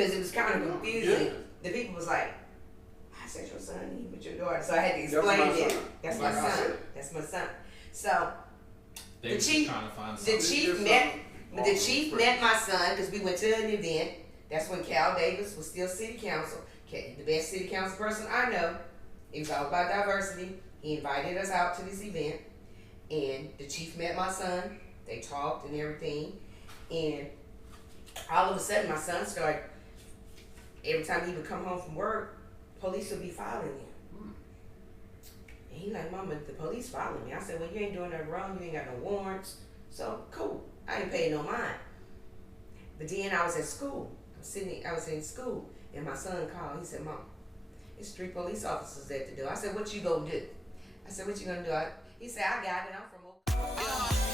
Because it was kind of confusing. The people was like, I said your son with your daughter. So I had to explain it. That's my son. That's my son. So the chief met my son because we went to an event. That's when Cal Davis was still city council. The best city council person I know. It was all about diversity. He invited us out to this event, and the chief met my son. They talked and everything, and all of a sudden my son started, every time he would come home from work, police would be following him. And he like, Mama, the police following me. I said, well, you ain't doing nothing wrong. You ain't got no warrants. So, cool. I ain't paying no mind. But then I was at school. I was in school, and my son called. He said, Mom, it's 3 police officers at the door. I said, what you gonna do? I said, what you gonna do? He said, I got it. I'm from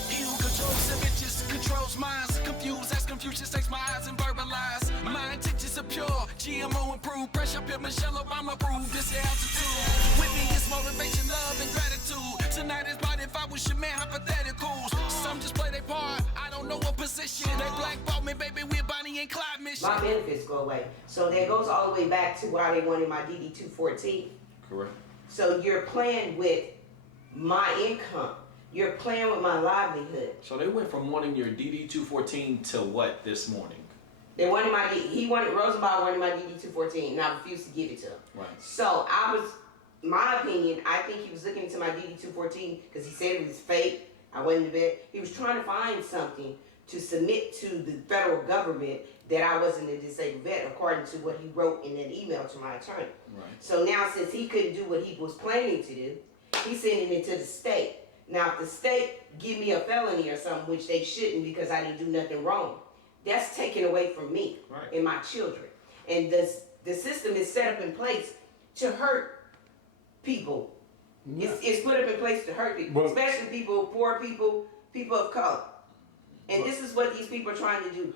he who controls images controls minds. Confused as Confucius takes my eyes and verbalize. My intentions are pure, GMO improved. Pressure up Michelle Obama approved. This is altitude. With me is motivation, love, and gratitude. Tonight is about if I was your man, hypotheticals. Some just play their part. I don't know what position. They blackball me, baby. We're Bonnie and Clyde mission. My benefits go away. So that goes all the way back to why they wanted my DD 214. Correct. So you're playing with my income. You're playing with my livelihood. So they went from wanting your DD 214 to what this morning? They wanted Rosenbaum wanted my DD 214, and I refused to give it to him. Right. So my opinion, I think he was looking into my DD 214 because he said it was fake. I went into bed. He was trying to find something to submit to the federal government that I wasn't a disabled vet, according to what he wrote in an email to my attorney. Right. So now, since he couldn't do what he was planning to do, he's sending it to the state. Now, if the state give me a felony or something, which they shouldn't because I didn't do nothing wrong, that's taken away from me and my children. And the system is set up in place to hurt people. Yeah. It's put up in place to hurt people, especially people, poor people, people of color. And this is what these people are trying to do.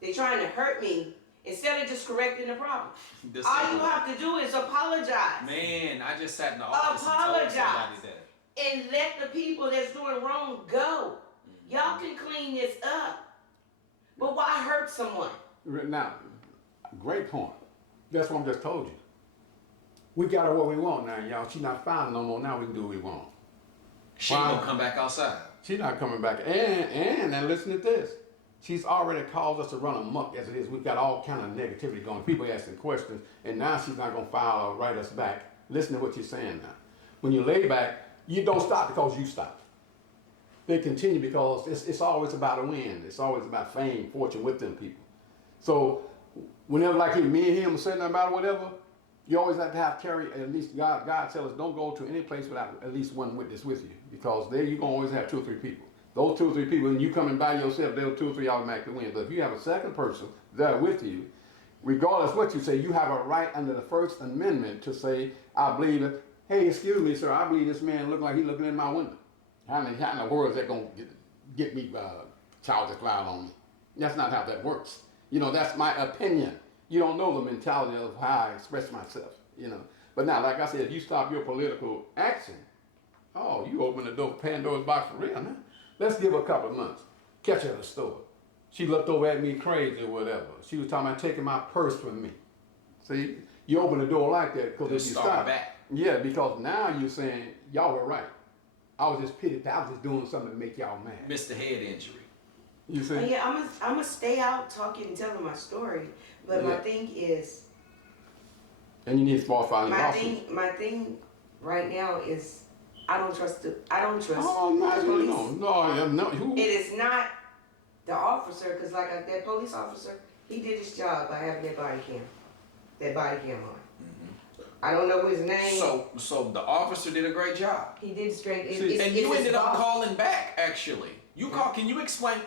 They're trying to hurt me instead of just correcting the problem. All you have to do is apologize. Man, I just sat in the office and told somebody that. And let the people that's doing wrong go. Y'all can clean this up. But why hurt someone? Now, great point. That's what I just told you. We got her what we want now, y'all. She's not filing no more. Now we can do what we want. She gonna come back outside. She's not coming back. And listen to this. She's already caused us to run amok as it is. We've got all kind of negativity going. People asking questions. And now she's not going to file or write us back. Listen to what you're saying now. When you lay back, you don't stop because you stop. They continue because it's always about a win. It's always about fame, fortune with them people. So whenever like me and him are saying about whatever, you always have to carry at least God tells us don't go to any place without at least one witness with you, because there you're gonna always have 2 or 3 people. Those 2 or 3 people, and you coming by yourself, they'll 2 or 3 automatically win. But if you have a second person there with you, regardless what you say, you have a right under the First Amendment to say, I believe it. Hey, excuse me, sir, I believe this man look like he's looking in my window. How in the world is that gonna get me child to cloud on me? That's not how that works. You know, that's my opinion. You don't know the mentality of how I express myself, you know. But now, like I said, if you stop your political action, you open the door, Pandora's box for real, man. Let's give her a couple of months. Catch her at the store. She looked over at me crazy or whatever. She was talking about taking my purse from me. See, you open the door like that because if you stop back. Yeah, because now you're saying y'all were right. I was just pitied. I was just doing something to make y'all mad. Missed the head injury. You see? Yeah, I'm gonna stay out talking and telling my story. But my thing is, and you need to start filing lawsuits. My thing right now is I don't trust. Oh no! It is not the officer, because that police officer, he did his job by having that body cam on. I don't know his name. So the officer did a great job. He did straight. And you ended up calling back, actually. Can you explain?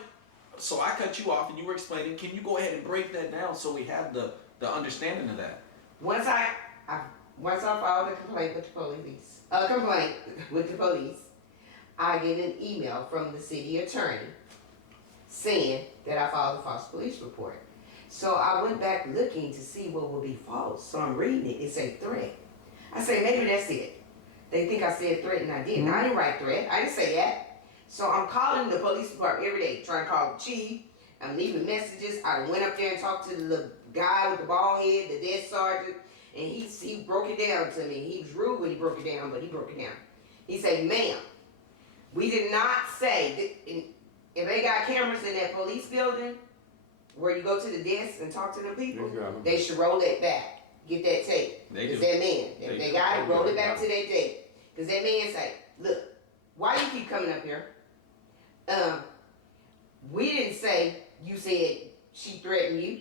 So I cut you off and you were explaining. Can you go ahead and break that down so we have the understanding of that? Once I filed a complaint with the police, I get an email from the city attorney saying that I filed a false police report. So I went back looking to see what would be false. So I'm reading it. It said threat. I say, maybe that's it. They think I said threat and I didn't. I didn't write threat. I didn't say that. So I'm calling the police department every day, trying to call the chief. I'm leaving messages. I went up there and talked to the guy with the bald head, the desk sergeant, and he broke it down to me. He was rude when he broke it down, but he broke it down. He said, ma'am, we did not say, if they got cameras in that police building, where you go to the desk and talk to them people, they should roll it back. Get that tape. Because that man, if they got it, roll it back to that tape. Because that man say, look, why you keep coming up here? We didn't say you said she threatened you.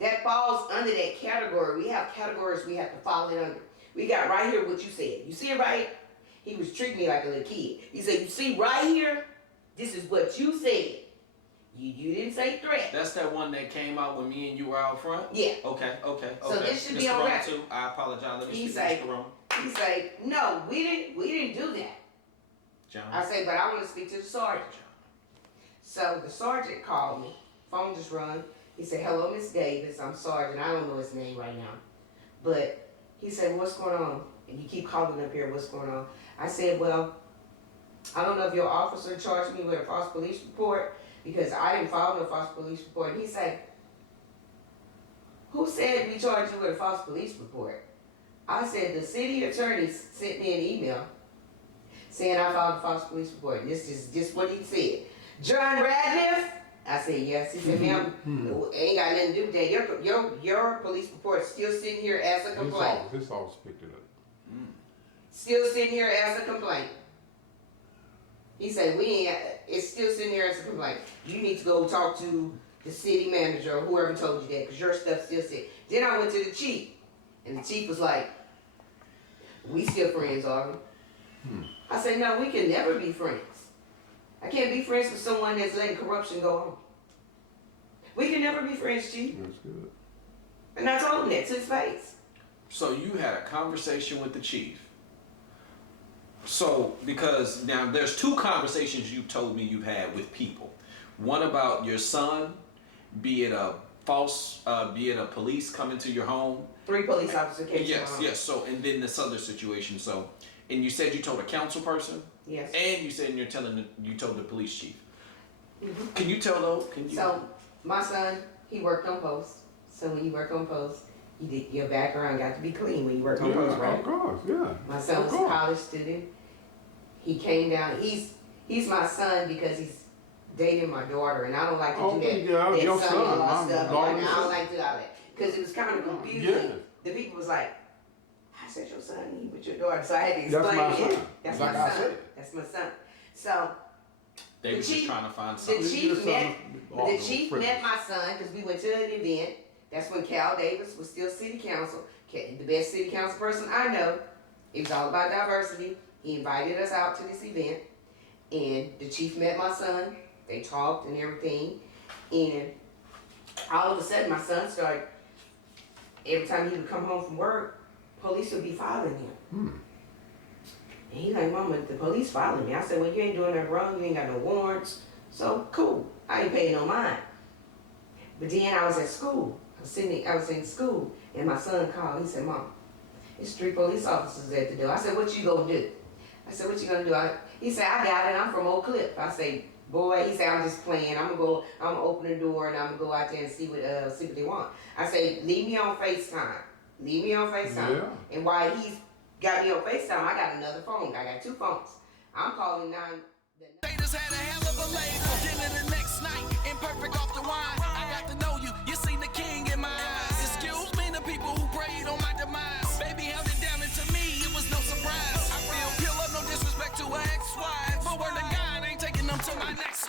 That falls under that category. We have categories we have to fall in under. We got right here what you said. You see it right? He was treating me like a little kid. He said, you see right here? This is what you said. You didn't say threat. That's that one that came out when me and you were out front? Yeah. Okay. So this should be Mr. on Rome record. too. I apologize. Let me He speak say, to Mr. Rome. he say, no, we didn't do that. John. I say, but I want to speak to the sergeant. So the sergeant called me. Phone just rung. He said, hello, Miss Davis. I'm Sergeant. I don't know his name right now. But he said, what's going on? And you keep calling up here, what's going on? I said, well, I don't know if your officer charged me with a false police report because I didn't file no false police report. And he said, who said we charged you with a false police report? I said, the city attorney sent me an email saying I filed a false police report. And this is just what he said. John Radcliffe? I said, yes. He said, ma'am, ain't got nothing to do with that. Your police report is still sitting here as a complaint. This all picked it up. Still sitting here as a complaint. He said, it's still sitting here as a complaint. You need to go talk to the city manager or whoever told you that, because your stuff still sitting. Then I went to the chief, and the chief was like, we still friends, are we? I said, no, we can never be friends. I can't be friends with someone that's letting corruption go on. We can never be friends, chief. That's good. And I told him that to his face. So you had a conversation with the chief. So, because now there's two conversations you told me you've had with people. One about your son, be it a police coming to your home. 3 police officers came to my home. Yes. So, and then this other situation. So, and you said you told a council person. Yes. And you said you told the police chief. Mm-hmm. Can you tell though? So, my son, he worked on post. So when you work on post, your background got to be clean when you work on post, right? Of course, yeah. My son was a college student. He came down. He's my son because he's dating my daughter, and I don't like to do that. Your son-in-law son, stuff. I don't like to do all that because it was kind of confusing. Yeah. The people was like, "I said your son, he with your daughter," so I had to explain That's my son. That's like my I son. said. That's my son. So they were just trying to find something. the chief met my son because we went to an event. That's when Cal Davis was still city council, the best city council person I know. It was all about diversity. He invited us out to this event, and the chief met my son. They talked and everything, and all of a sudden my son started, every time he would come home from work, police would be following him. And he's like, Mama, the police following me. I said, well, you ain't doing nothing wrong. You ain't got no warrants. So, cool. I ain't paying no mind. But then I was at school. I was in school, and my son called. He said, Mom, it's 3 police officers at the door. I said, what you gonna do? I said, what you gonna do? He said, I got it. I'm from Oak Cliff. I say, boy, he said, I'm just playing. I'm gonna open the door, and I'm gonna go out there and see what they want. I say, leave me on FaceTime. Yeah. And while he's got me on FaceTime, I got another phone. I got 2 phones. I'm calling 9. Haters had a hell of a label. Dinner the next night, imperfect off the wine. I got to know you, you seen the king in my eyes. Excuse me, the people who prayed on my demise. Baby held it down, and to me, it was no surprise. I feel pure love, no disrespect to her ex-wife. But word to God, ain't taking them to my next